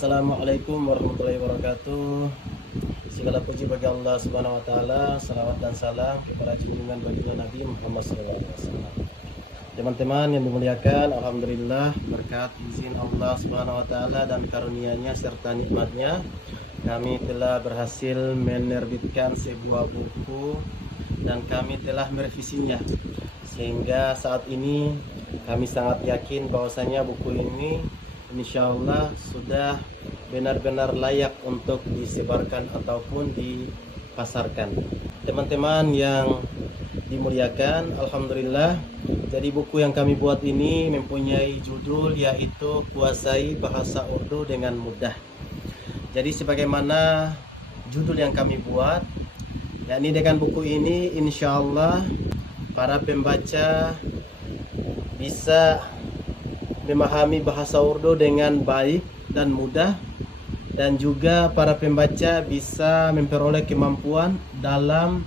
Assalamualaikum warahmatullahi wabarakatuh. Segala puji bagi Allah Subhanahu wa taala, salawat dan salam kepada junjungan baginda Nabi Muhammad SAW. Teman-teman yang dimuliakan, alhamdulillah berkat izin Allah Subhanahu wa taala dan karunia-Nya serta nikmatnya, kami telah berhasil menerbitkan sebuah buku dan kami telah merevisinya. Sehingga saat ini kami sangat yakin bahwasanya buku ini insya Allah sudah benar-benar layak untuk disebarkan ataupun dipasarkan. Teman-teman yang dimuliakan, alhamdulillah, jadi buku yang kami buat ini mempunyai judul yaitu Kuasai Bahasa Urdu dengan Mudah. Jadi sebagaimana judul yang kami buat, yakni dengan buku ini insya Allah para pembaca bisa memahami bahasa Urdu dengan baik dan mudah, dan juga para pembaca bisa memperoleh kemampuan dalam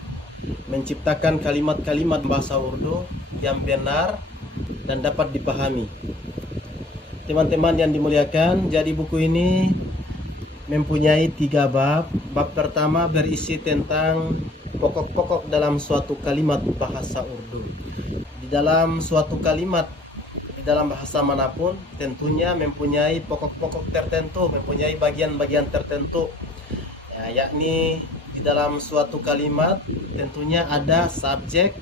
menciptakan kalimat-kalimat bahasa Urdu yang benar dan dapat dipahami. Teman-teman yang dimuliakan, jadi buku ini mempunyai 3 bab. Bab pertama berisi tentang pokok-pokok dalam suatu kalimat bahasa Urdu. Di dalam suatu kalimat dalam bahasa manapun tentunya mempunyai pokok-pokok tertentu, mempunyai bagian-bagian tertentu, yakni di dalam suatu kalimat tentunya ada subjek,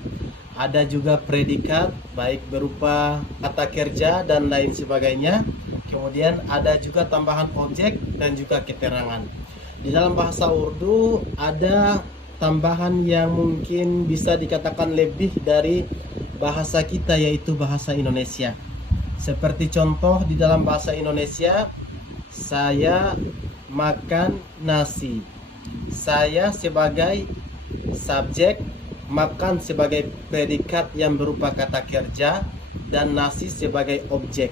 ada juga predikat baik berupa kata kerja dan lain sebagainya, kemudian ada juga tambahan objek dan juga keterangan. Di dalam bahasa Urdu ada tambahan yang mungkin bisa dikatakan lebih dari bahasa kita, yaitu bahasa Indonesia. Seperti contoh di dalam bahasa Indonesia, saya makan nasi. Saya sebagai subjek, makan sebagai predikat yang berupa kata kerja, dan nasi sebagai objek.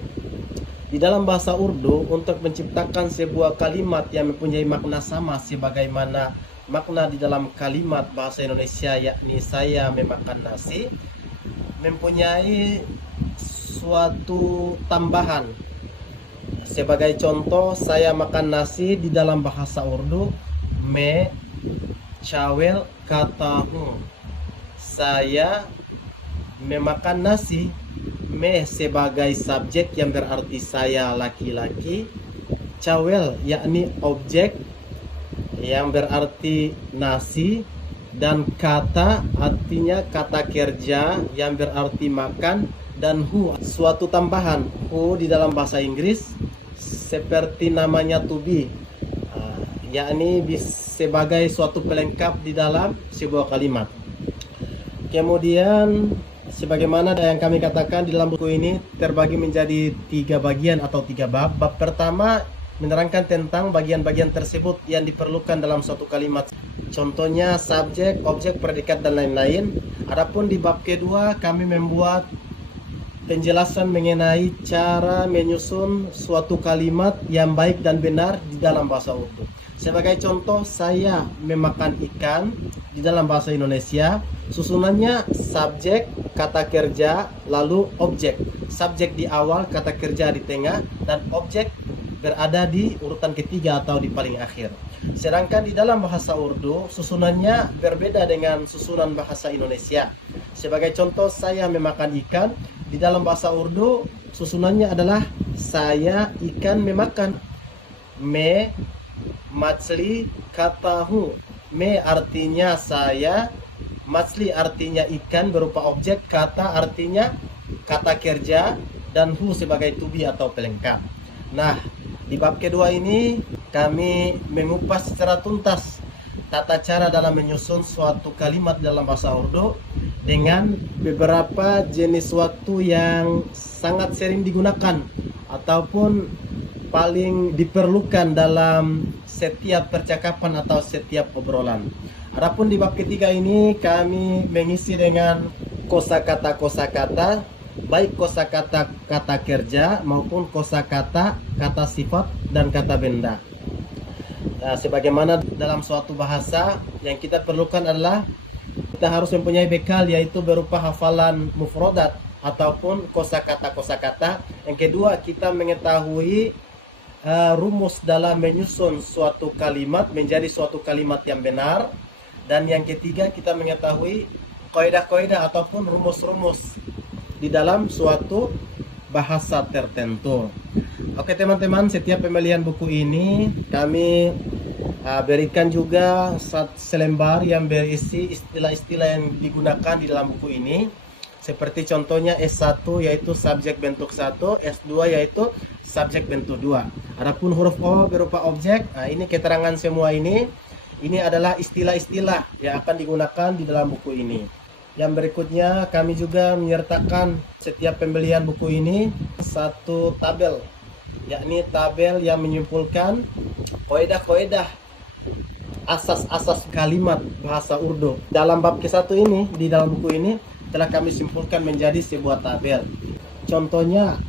Di dalam bahasa Urdu, untuk menciptakan sebuah kalimat yang mempunyai makna sama sebagaimana makna di dalam kalimat bahasa Indonesia, yakni saya memakan nasi, mempunyai suatu tambahan. Sebagai contoh, saya makan nasi di dalam bahasa Urdu, me cawel katahu. Saya memakan nasi, me sebagai subjek yang berarti saya laki-laki, cawel yakni objek yang berarti nasi, dan kata artinya kata kerja yang berarti makan, dan hu suatu tambahan. Hu di dalam bahasa Inggris seperti namanya to be, yakni sebagai suatu pelengkap di dalam sebuah kalimat. Kemudian sebagaimana yang kami katakan, di dalam buku ini terbagi menjadi 3 bagian atau 3 bab. Bab pertama menerangkan tentang bagian-bagian tersebut yang diperlukan dalam suatu kalimat, contohnya subjek, objek, predikat dan lain-lain. Adapun di bab kedua kami membuat penjelasan mengenai cara menyusun suatu kalimat yang baik dan benar di dalam bahasa Urdu. Sebagai contoh, saya memakan ikan di dalam bahasa Indonesia, susunannya subjek, kata kerja, lalu objek. Subjek di awal, kata kerja di tengah, dan objek berada di urutan ketiga atau di paling akhir. Sedangkan di dalam bahasa Urdu, susunannya berbeda dengan susunan bahasa Indonesia. Sebagai contoh, saya memakan ikan. Di dalam bahasa Urdu, susunannya adalah saya ikan memakan. Me machli katahu. Me artinya saya, machli artinya ikan berupa objek, kata artinya kata kerja, dan hu sebagai to be atau pelengkap. Nah, di bab kedua ini kami mengupas secara tuntas tata cara dalam menyusun suatu kalimat dalam bahasa Urdu dengan beberapa jenis waktu yang sangat sering digunakan ataupun paling diperlukan dalam setiap percakapan atau setiap obrolan. Adapun di bab ketiga ini kami mengisi dengan kosakata-kosakata, baik kosakata kata kerja maupun kosakata kata sifat dan kata benda. Nah, sebagaimana dalam suatu bahasa yang kita perlukan adalah kita harus mempunyai bekal, yaitu berupa hafalan mufrodat ataupun kosakata-kosakata. Yang kedua, kita mengetahui rumus dalam menyusun suatu kalimat menjadi suatu kalimat yang benar. Dan yang ketiga, kita mengetahui kaidah-kaidah ataupun rumus-rumus di dalam suatu bahasa tertentu. Oke teman-teman, setiap pembelian buku ini kami berikan juga selembar yang berisi istilah-istilah yang digunakan di dalam buku ini. Seperti contohnya S1 yaitu subjek bentuk 1, S2 yaitu subjek bentuk 2. Adapun huruf O berupa objek, nah ini keterangan semua ini. Ini adalah istilah-istilah yang akan digunakan di dalam buku ini. Yang berikutnya kami juga menyertakan setiap pembelian buku ini satu tabel, yakni tabel yang menyimpulkan kaidah-kaidah asas-asas kalimat bahasa Urdu. Dalam bab ke-1 ini, di dalam buku ini telah kami simpulkan menjadi sebuah tabel. Contohnya,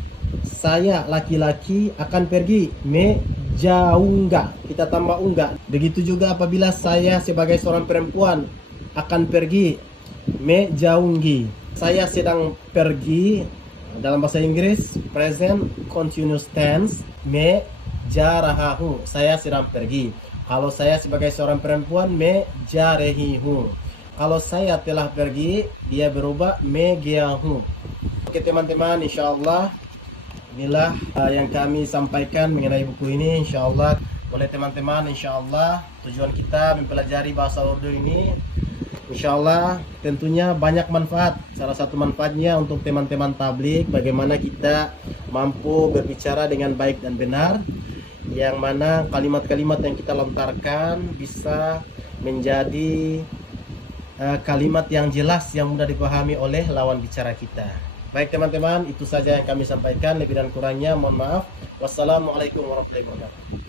saya laki-laki akan pergi, me jaungga, kita tambah ungga. Begitu juga apabila saya sebagai seorang perempuan akan pergi, me jaunggi. Saya sedang pergi, dalam bahasa Inggris present continuous tense, me jarahahu, saya sedang pergi. Kalau saya sebagai seorang perempuan, me jarehihu. Kalau saya telah pergi, dia berubah me geahu. Oke teman-teman, insyaallah inilah yang kami sampaikan mengenai buku ini. Insyaallah oleh teman-teman, insyaallah tujuan kita mempelajari bahasa Urdu ini, insyaallah tentunya banyak manfaat. Salah satu manfaatnya untuk teman-teman tabligh, bagaimana kita mampu berbicara dengan baik dan benar, yang mana kalimat-kalimat yang kita lontarkan bisa menjadi kalimat yang jelas, yang mudah dipahami oleh lawan bicara kita. Baik teman-teman, itu saja yang kami sampaikan. Lebih dan kurangnya mohon maaf. Wassalamualaikum warahmatullahi wabarakatuh.